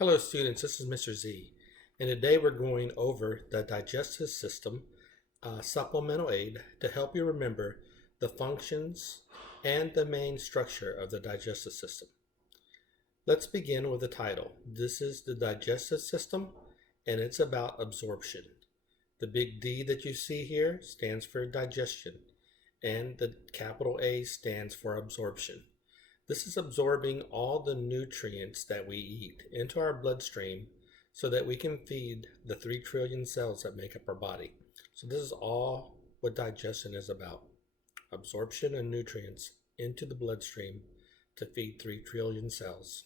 Hello students, this is Mr. Z, and today we're going over the digestive system supplemental aid to help you remember the functions and the main structure of the digestive system. Let's begin with the title. This is the digestive system, and it's about absorption. The big D that you see here stands for digestion, and the capital A stands for absorption. This is absorbing all the nutrients that we eat into our bloodstream so that we can feed the 3 trillion cells that make up our body. So this is all what digestion is about. Absorption of nutrients into the bloodstream to feed 3 trillion cells.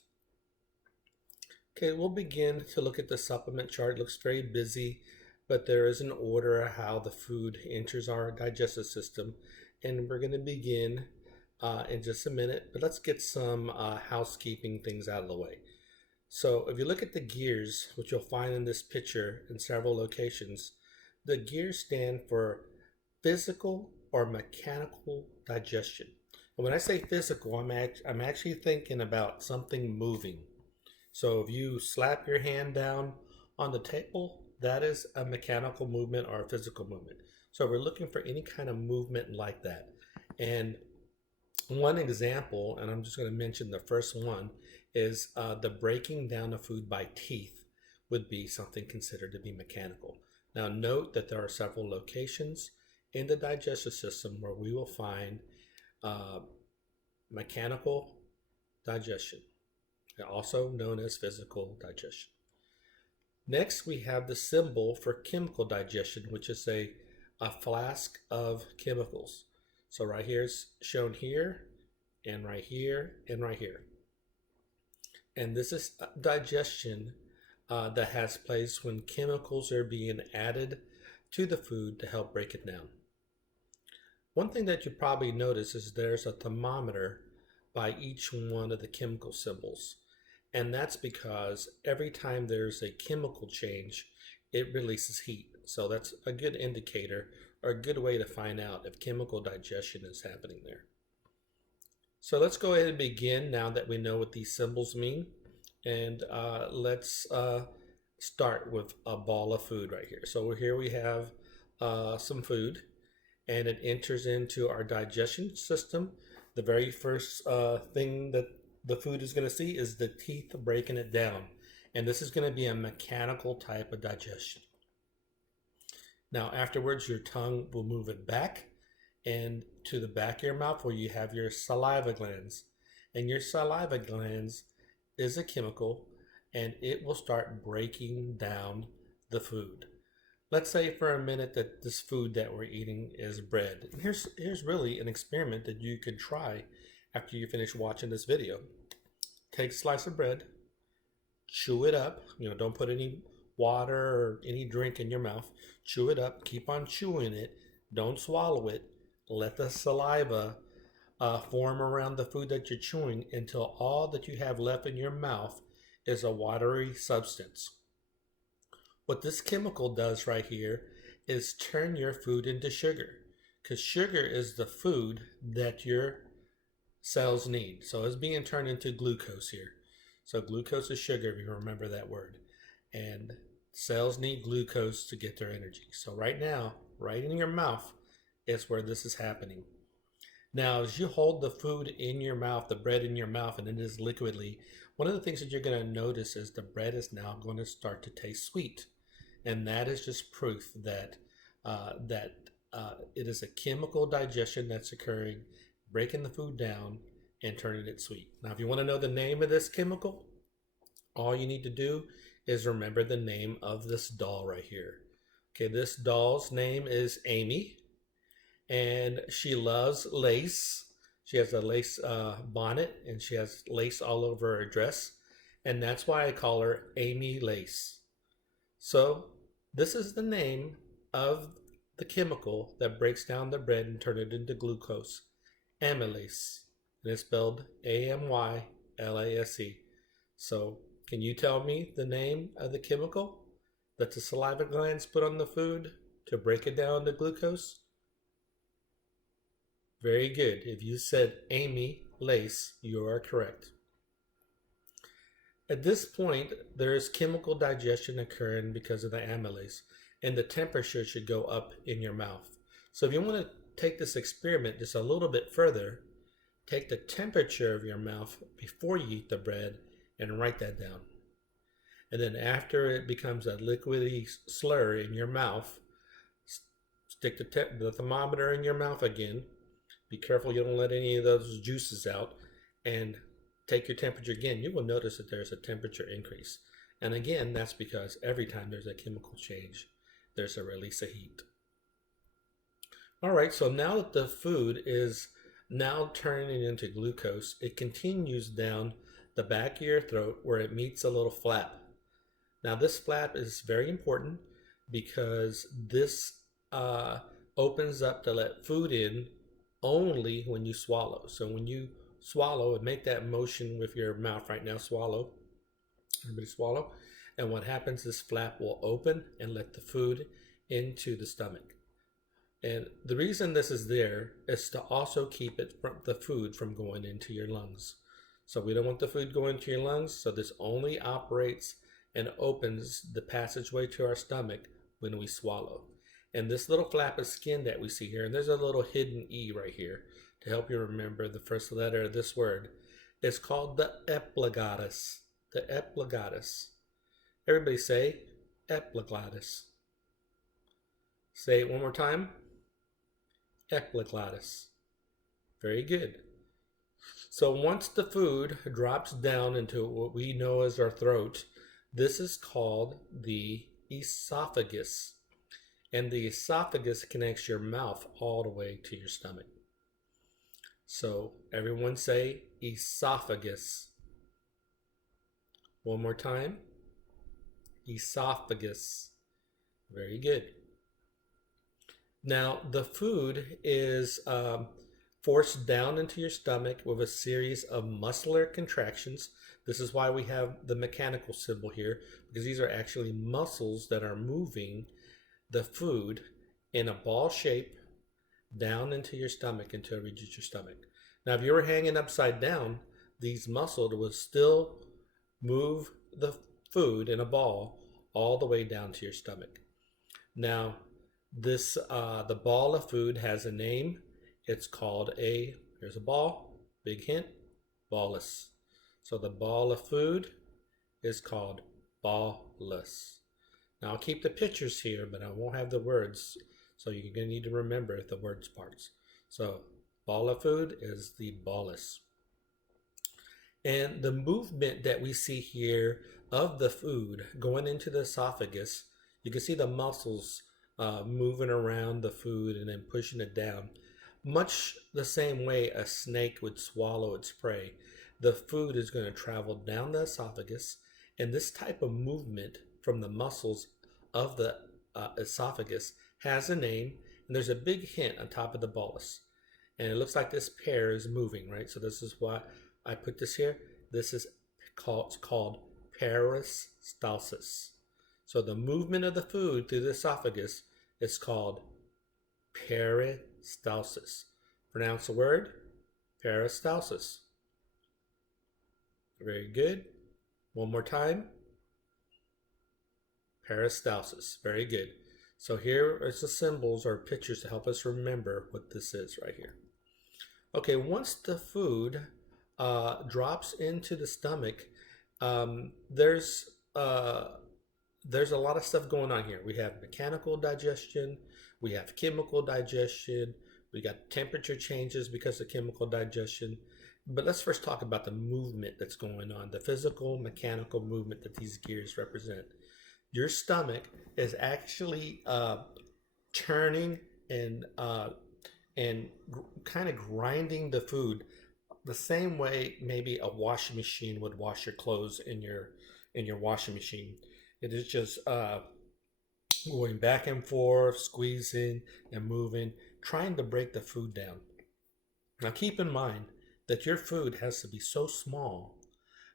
Okay, we'll begin to look at the supplement chart. It looks very busy, but there is an order of how the food enters our digestive system, and we're going to begin in just a minute, but let's get some housekeeping things out of the way. So if you look at the gears, which you'll find in this picture in several locations, the gears stand for physical or mechanical digestion. And when I say physical, I'm actually thinking about something moving. So if you slap your hand down on the table, that is a mechanical movement or a physical movement. So we're looking for any kind of movement like that. And one example, and I'm just going to mention the first one, is the breaking down of food by teeth would be something considered to be mechanical. Now note that there are several locations in the digestive system where we will find mechanical digestion, also known as physical digestion. Next, we have the symbol for chemical digestion, which is a flask of chemicals. So right here is shown here, and right here, and right here. And this is digestion that has place when chemicals are being added to the food to help break it down. One thing that you probably notice is there's a thermometer by each one of the chemical symbols. And that's because every time there's a chemical change, it releases heat. So that's a good indicator or a good way to find out if chemical digestion is happening there. So let's go ahead and begin now that we know what these symbols mean. And let's start with a ball of food right here. So here we have some food, and it enters into our digestion system. The very first thing that the food is going to see is the teeth breaking it down. And this is going to be a mechanical type of digestion. Now afterwards, your tongue will move it back and to the back of your mouth where you have your saliva glands. And your saliva glands is a chemical, and it will start breaking down the food. Let's say for a minute that this food that we're eating is bread. And here's really an experiment that you could try after you finish watching this video. Take a slice of bread, chew it up, don't put any water or any drink in your mouth. Chew it up, keep on chewing it, don't swallow it. Let the saliva form around the food that you're chewing until all that you have left in your mouth is a watery substance. What this chemical does right here is turn your food into sugar, because sugar is the food that your cells need. So it's being turned into glucose here. So glucose is sugar, if you remember that word. And cells need glucose to get their energy. So right now, right in your mouth is where this is happening. Now, as you hold the food in your mouth, the bread in your mouth, and it is liquidly, one of the things that you're going to notice is the bread is now going to start to taste sweet. And that is just proof that it is a chemical digestion that's occurring, breaking the food down and turning it sweet. Now, if you want to know the name of this chemical, all you need to do is remember the name of this doll right here. Okay, this doll's name is Amy, and she loves lace. She has a lace bonnet, and she has lace all over her dress, and that's why I call her Amy Lace. So this is the name of the chemical that breaks down the bread and turns it into glucose, amylase, and it's spelled AMYLASE. So can you tell me the name of the chemical that the saliva glands put on the food to break it down to glucose? Very good. If you said Amy Lace, you are correct. At this point, there is chemical digestion occurring because of the amylase, and the temperature should go up in your mouth. So if you want to take this experiment just a little bit further, take the temperature of your mouth before you eat the bread and write that down. And then after it becomes a liquidy slur in your mouth, stick the thermometer in your mouth again. Be careful you don't let any of those juices out, and take your temperature again. You will notice that there's a temperature increase. And again, that's because every time there's a chemical change, there's a release of heat. All right, so now that the food is now turning into glucose, it continues down the back of your throat where it meets a little flap. Now this flap is very important because this opens up to let food in only when you swallow. So when you swallow and make that motion with your mouth right now, swallow, everybody swallow, and what happens, this flap will open and let the food into the stomach. And the reason this is there is to also keep the food from going into your lungs. So we don't want the food going to your lungs, so this only operates and opens the passageway to our stomach when we swallow. And this little flap of skin that we see here, and there's a little hidden E right here to help you remember the first letter of this word, is called the epiglottis. The epiglottis. Everybody say epiglottis. Say it one more time. Epiglottis. Very good. So once the food drops down into what we know as our throat, this is called the esophagus. And the esophagus connects your mouth all the way to your stomach. So everyone say esophagus. One more time. Esophagus. Very good. Now the food is forced down into your stomach with a series of muscular contractions. This is why we have the mechanical symbol here, because these are actually muscles that are moving the food in a ball shape down into your stomach until it reaches your stomach. Now, if you were hanging upside down, these muscles will still move the food in a ball all the way down to your stomach. Now, this the ball of food has a name. It's called here's a ball, big hint, bolus. So the ball of food is called bolus. Now I'll keep the pictures here, but I won't have the words, so you're going to need to remember the words parts. So ball of food is the bolus. And the movement that we see here of the food going into the esophagus, you can see the muscles moving around the food and then pushing it down. Much the same way a snake would swallow its prey, the food is going to travel down the esophagus, and this type of movement from the muscles of the esophagus has a name, and there's a big hint on top of the bolus. And it looks like this pear is moving, right? So this is why I put this here. This is called peristalsis. So the movement of the food through the esophagus is called peristalsis. Pronounce the word, peristalsis. Very good. One more time. Peristalsis. Very good. So here is the symbols or pictures to help us remember what this is right here. Okay, once the food drops into the stomach, there's a lot of stuff going on here. We have mechanical digestion, we have chemical digestion, we got temperature changes because of chemical digestion. But let's first talk about the movement that's going on, the physical, mechanical movement that these gears represent. Your stomach is actually churning and kind of grinding the food the same way maybe a washing machine would wash your clothes in your washing machine. It is just going back and forth, squeezing and moving, trying to break the food down. Now keep in mind that your food has to be so small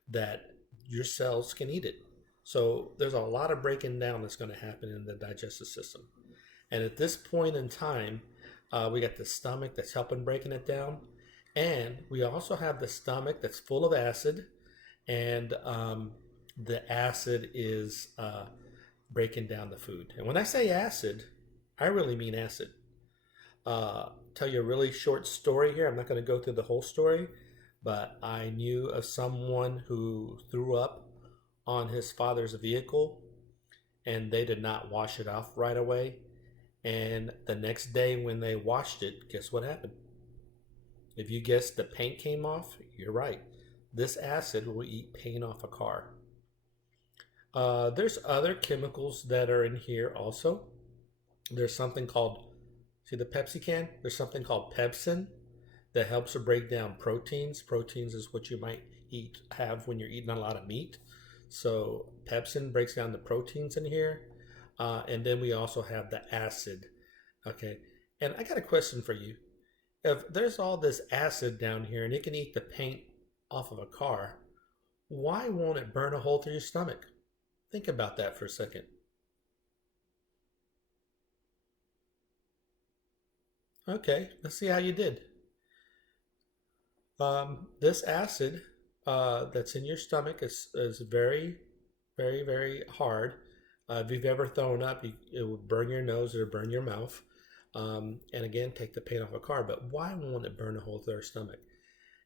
that your cells can eat it. So there's a lot of breaking down that's going to happen in the digestive system. And at this point in time, we got the stomach that's helping breaking it down. And we also have the stomach that's full of acid. And the acid is breaking down the food. And when I say acid, I really mean acid. Tell you a really short story here. I'm not going to go through the whole story, but I knew of someone who threw up on his father's vehicle and they did not wash it off right away. And the next day, when they washed it, guess what happened? If you guessed the paint came off, you're right. This acid will eat paint off a car. There's other chemicals that are in here also. There's something called, see the Pepsi can? There's something called pepsin that helps to break down proteins. Proteins is what you might have when you're eating a lot of meat. So pepsin breaks down the proteins in here. And then we also have the acid. Okay. And I got a question for you. If there's all this acid down here and it can eat the paint off of a car, why won't it burn a hole through your stomach? Think about that for a second. Okay, let's see how you did. This acid that's in your stomach is very, very, very hard. If you've ever thrown up, it will burn your nose or burn your mouth. And again, take the paint off a car. But why won't it burn a hole through our stomach?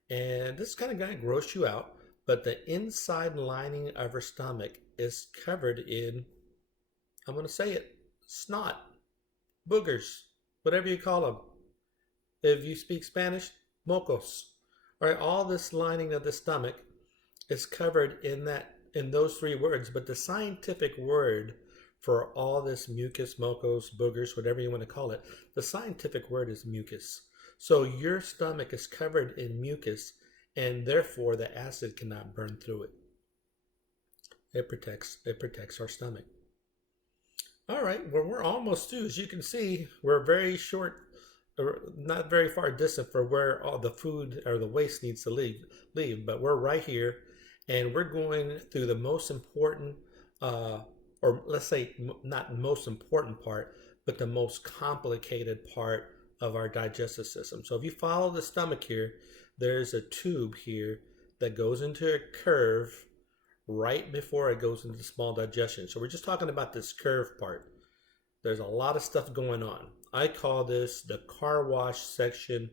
And this is kind of going to gross you out, but the inside lining of our stomach is covered in, I'm going to say it, snot, boogers, whatever you call them. If you speak Spanish, mocos. All right, all this lining of the stomach is covered in those three words, but the scientific word for all this mucus, mocos, boogers, whatever you want to call it, the scientific word is mucus. So your stomach is covered in mucus, and therefore the acid cannot burn through it. It protects our stomach. All right, well, we're almost through. As you can see, we're very short, or not very far distant for where all the food or the waste needs to leave. But we're right here, and we're going through the most important, or let's say not most important part, but the most complicated part of our digestive system. So if you follow the stomach here, there's a tube here that goes into a curve right before it goes into small digestion. So we're just talking about this curve part. There's a lot of stuff going on. I call this the car wash section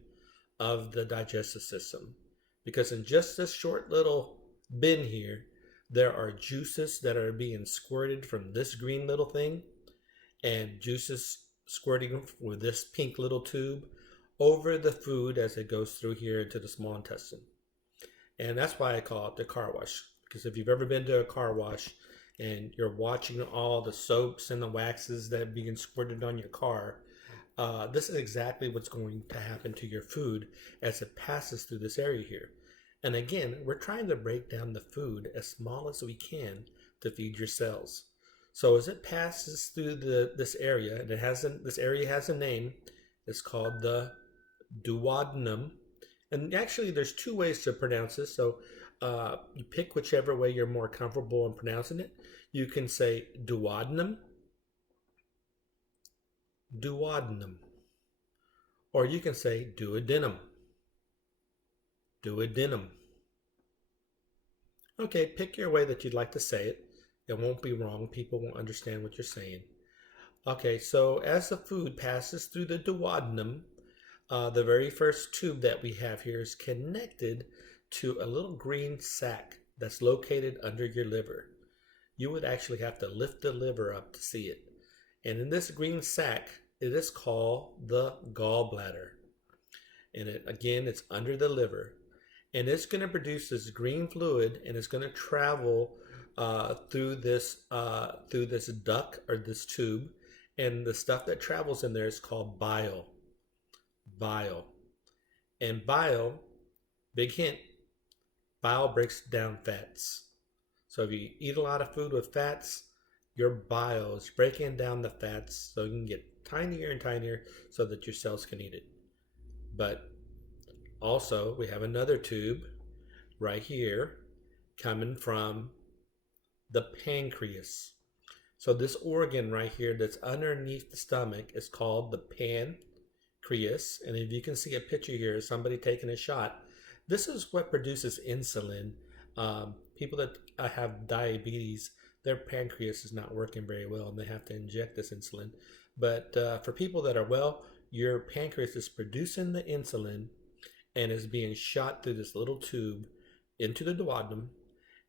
of the digestive system, because in just this short little bin here, there are juices that are being squirted from this green little thing and juices squirting with this pink little tube over the food as it goes through here into the small intestine. And that's why I call it the car wash, because if you've ever been to a car wash and you're watching all the soaps and the waxes that are being squirted on your car, this is exactly what's going to happen to your food as it passes through this area here. And again, we're trying to break down the food as small as we can to feed your cells. So as it passes through this area, and this area has a name, it's called the duodenum. And actually, there's two ways to pronounce this. So you pick whichever way you're more comfortable in pronouncing it. You can say duodenum, duodenum, or you can say duodenum, duodenum. Okay, pick your way that you'd like to say it. It won't be wrong. People won't understand what you're saying. Okay, so as the food passes through the duodenum, the very first tube that we have here is connected to a little green sac that's located under your liver. You would actually have to lift the liver up to see it. And in this green sac, it is called the gallbladder. And it's under the liver. And it's going to produce this green fluid, and it's going to travel through this duct or this tube. And the stuff that travels in there is called bile. Bile. And bile, big hint, bile breaks down fats. So if you eat a lot of food with fats, your bile is breaking down the fats so you can get tinier and tinier so that your cells can eat it. But also, we have another tube right here coming from the pancreas. So this organ right here that's underneath the stomach is called the pancreas. And if you can see a picture here, somebody taking a shot, this is what produces insulin. people that have diabetes, their pancreas is not working very well and they have to inject this insulin. But for people that are well, your pancreas is producing the insulin and is being shot through this little tube into the duodenum.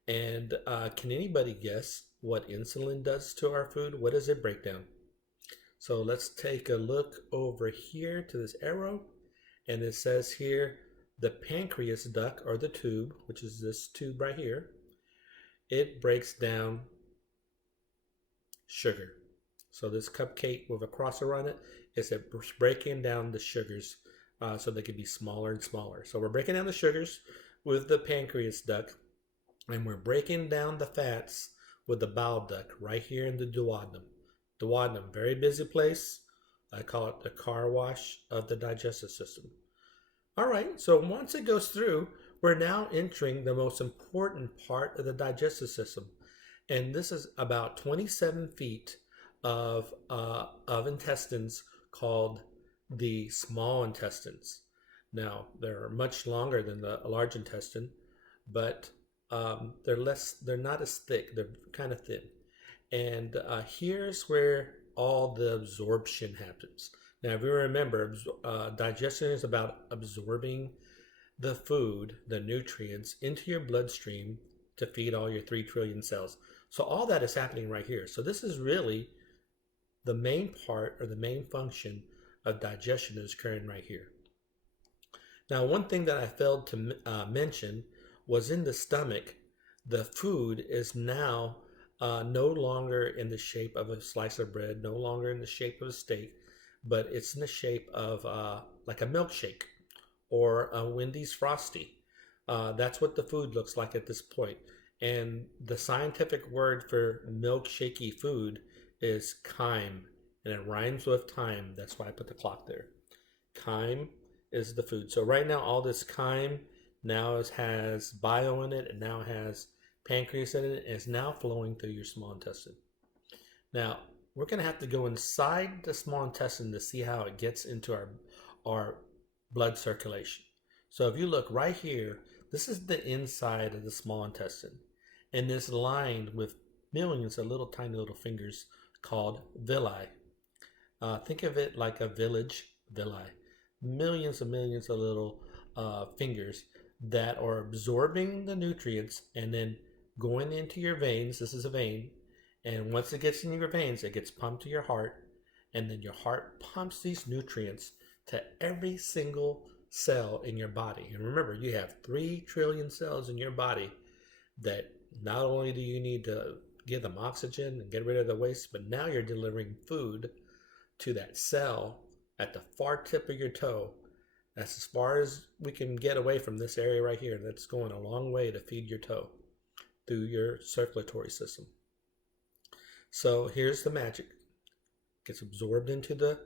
And can anybody guess what insulin does to our food? What does it break down? So let's take a look over here to this arrow, and it says here the pancreas duct, or the tube, which is this tube right here, it breaks down sugar. So this cupcake with a crosser on it is breaking down the sugars so they can be smaller and smaller. So we're breaking down the sugars with the pancreas duct, and we're breaking down the fats with the bile duct right here in the duodenum. Duodenum, very busy place. I call it the car wash of the digestive system. All right, so once it goes through, we're now entering the most important part of the digestive system. And this is about 27 feet of intestines called the small intestines. Now, they're much longer than the large intestine, but they're not as thick. They're kind of thin. And here's where all the absorption happens. Now, if you remember, digestion is about absorbing the food, the nutrients, into your bloodstream to feed all your 3 trillion cells. So all that is happening right here. So this is really the main part, or the main function of digestion, is occurring right here. Now, one thing that I failed to mention was in the stomach, the food is now no longer in the shape of a slice of bread, no longer in the shape of a steak, but it's in the shape of like a milkshake or a Wendy's Frosty. That's what the food looks like at this point. And the scientific word for milkshakey food is chyme, and it rhymes with time. That's why I put the clock there. Chyme is the food. So right now, all this chyme now has bile in it, and now has pancreas in it, and is now flowing through your small intestine. Now, we're going to have to go inside the small intestine to see how it gets into our blood circulation. So if you look right here, this is the inside of the small intestine, and it's lined with millions of little tiny little fingers called villi. Think of it like a village villi. Millions and millions of little fingers that are absorbing the nutrients and then going into your veins. This is a vein. And once it gets in your veins, it gets pumped to your heart. And then your heart pumps these nutrients to every single cell in your body. And remember, you have 3 trillion cells in your body that not only do you need to give them oxygen and get rid of the waste, but now you're delivering food to that cell at the far tip of your toe. That's as far as we can get away from this area right here. That's going a long way to feed your toe through your circulatory system. So here's the magic. It gets absorbed into the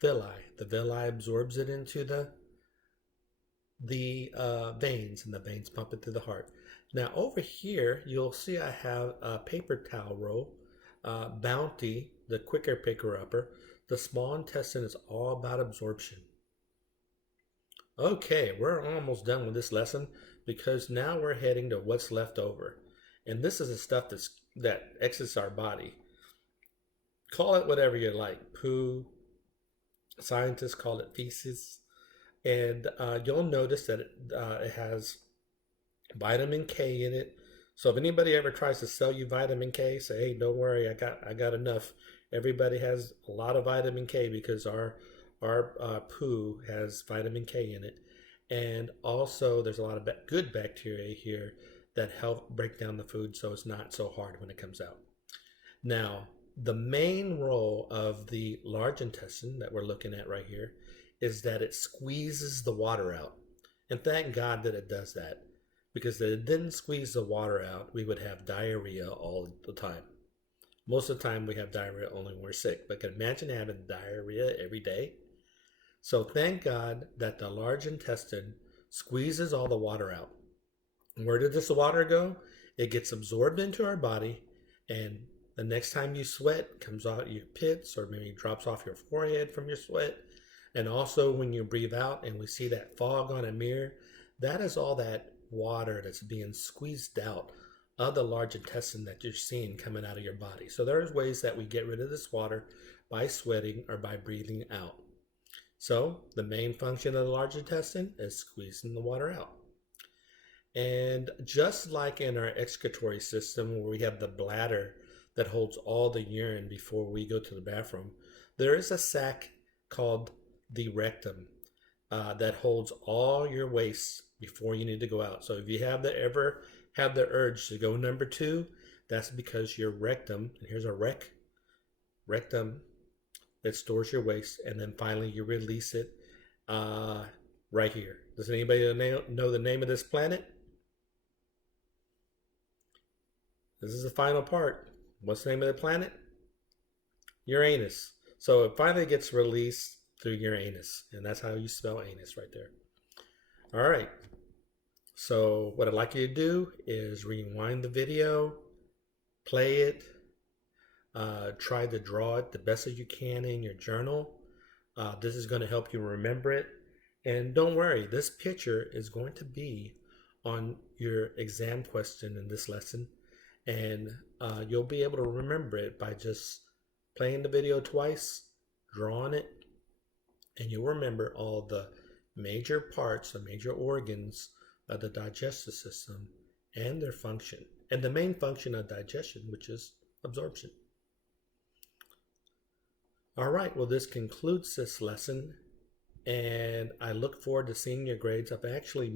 villi. The villi absorbs it into the veins, and the veins pump it through the heart. Now over here, you'll see I have a paper towel roll. Bounty, the quicker picker upper. The small intestine is all about absorption. Okay, we're almost done with this lesson, because now we're heading to what's left over. And this is the stuff that exits our body. Call it whatever you like. Poo. Scientists call it feces. And you'll notice that it has vitamin K in it. So if anybody ever tries to sell you vitamin K, say, hey, don't worry, I got enough. Everybody has a lot of vitamin K because our poo has vitamin K in it. And also there's a lot of good bacteria here that help break down the food so it's not so hard when it comes out. Now, the main role of the large intestine that we're looking at right here is that it squeezes the water out. And thank God that it does that, because if it didn't squeeze the water out, we would have diarrhea all the time. Most of the time we have diarrhea only when we're sick, but can imagine having diarrhea every day? So thank God that the large intestine squeezes all the water out. Where did this water go? It gets absorbed into our body, and the next time you sweat, it comes out your pits, or maybe drops off your forehead from your sweat. And also when you breathe out and we see that fog on a mirror, that is all that water that's being squeezed out of the large intestine that you're seeing coming out of your body. So there's ways that we get rid of this water by sweating or by breathing out. So the main function of the large intestine is squeezing the water out. And just like in our excretory system where we have the bladder that holds all the urine before we go to the bathroom, there is a sac called the rectum that holds all your waste before you need to go out. So if you ever have the urge to go number 2, that's because your rectum, and here's a rectum that stores your waste, and then finally you release it right here. Does anybody know the name of this planet? This is the final part. What's the name of the planet? Uranus. So it finally gets released through Uranus, and that's how you spell anus right there. All right. So what I'd like you to do is rewind the video, play it, try to draw it the best that you can in your journal. This is going to help you remember it. And don't worry, this picture is going to be on your exam question in this lesson. And you'll be able to remember it by just playing the video twice, drawing it, and you'll remember all the major parts, the major organs of the digestive system and their function, and the main function of digestion, which is absorption. All right, well, this concludes this lesson, and I look forward to seeing your grades. I've actually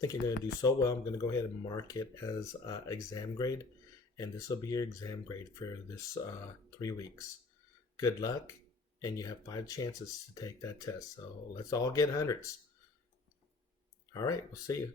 think you're going to do so well, I'm going to go ahead and mark it as exam grade, and this will be your exam grade for this 3 weeks. Good luck, and you have 5 chances to take that test, so let's all get hundreds. All right, we'll see you.